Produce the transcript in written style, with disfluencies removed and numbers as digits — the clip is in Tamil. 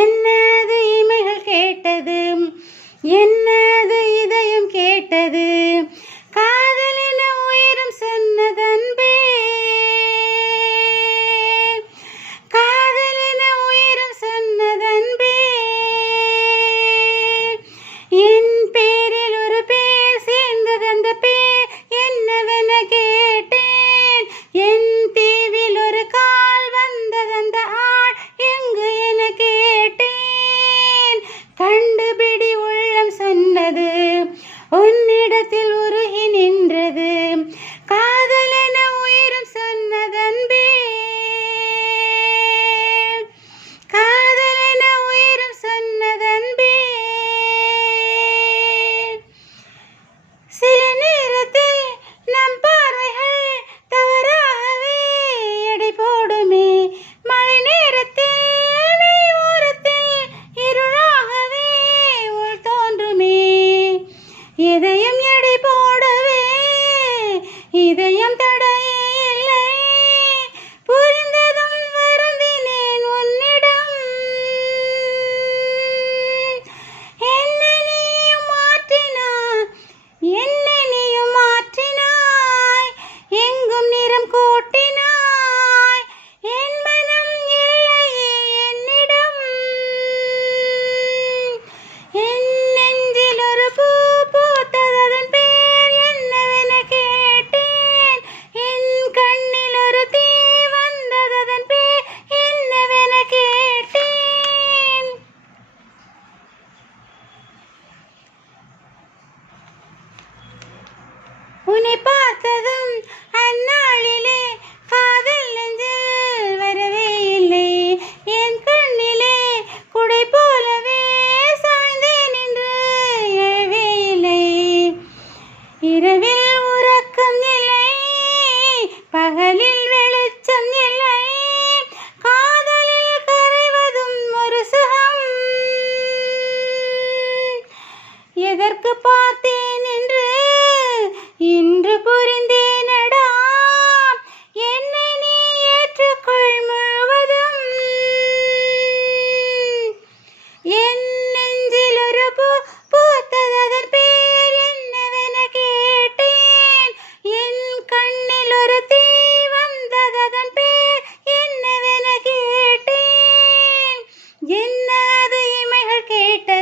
என்னது இமைகள் கேட்டது, என்னது இதயம் கேட்டது, காதலின உயிரும் சொன்னதன்பே, காதலின உயிரும் சொன்னதன்பே. என் பேரில் ஒரு பேர் சேர்ந்தது, அந்த பேர் என்னவென கேட்டேன். என் தீவில் ஒரு கால் வந்தது, அந்த ஆள் எங்கு என கேட்டேன். கண்டுபிடி உள்ளம் சொன்னது, உன்னிடத்தில் உருகி நின்றது, காதலென உயிரும் சொன்னதன்பே, காதலென உயிரும் சொன்னதன்பே. சில நேரத்தில் நம் பார்வைகள் தவறாகவே எடை போடுமே, மழை நேரத்தில் ஓரத்தில் இருளாகவே உள் தோன்றுமே. இதயம் எடை போடவே இதயம் தடையே இல்லை, புரிந்ததும் வருந்தினேன் உன்னிடம். என்னை நீயும் மாற்றினாய், என்னை நீயும் மாற்றினாய், எங்கும் நிறம் கூட்டினாய், என் மனம் இல்லையே என்னிடம். என் நெஞ்சில் ஒரு பூ பூத்தது, அதன் பேர் என்னவென கேட்டேன். என் கண்ணில் ஒரு தீ வந்தது, அதன் பேர் என்னவென கேட்டேன். உன்னை பார்த்ததும் அந்நாளிலே காதல் நெஞ்சில் வரவே இல்லை. என் கண்ணிலே குடை போலவே சாய்ந்தேன் என்று எழவே இல்லை. இரவில் உறக்கம் இல்லை, பகலில் வெளிச்சம் இல்லை, காதலில் கரைவதும் ஒரு சுகம். எதற்கு பார்த்தேன் என்று இன்று புரிந்தேனடா, என்னை நீ ஏற்றுக்கொள் முழுவதும். என் நெஞ்சில் ஒரு பூ பூத்தது, அதன் பேர் என்னவென கேட்டேன். என் கண்ணில் ஒரு தீ வந்தது, அதன் பேர் என்னவென கேட்டேன். என்னது இமைகள் கேட்டது,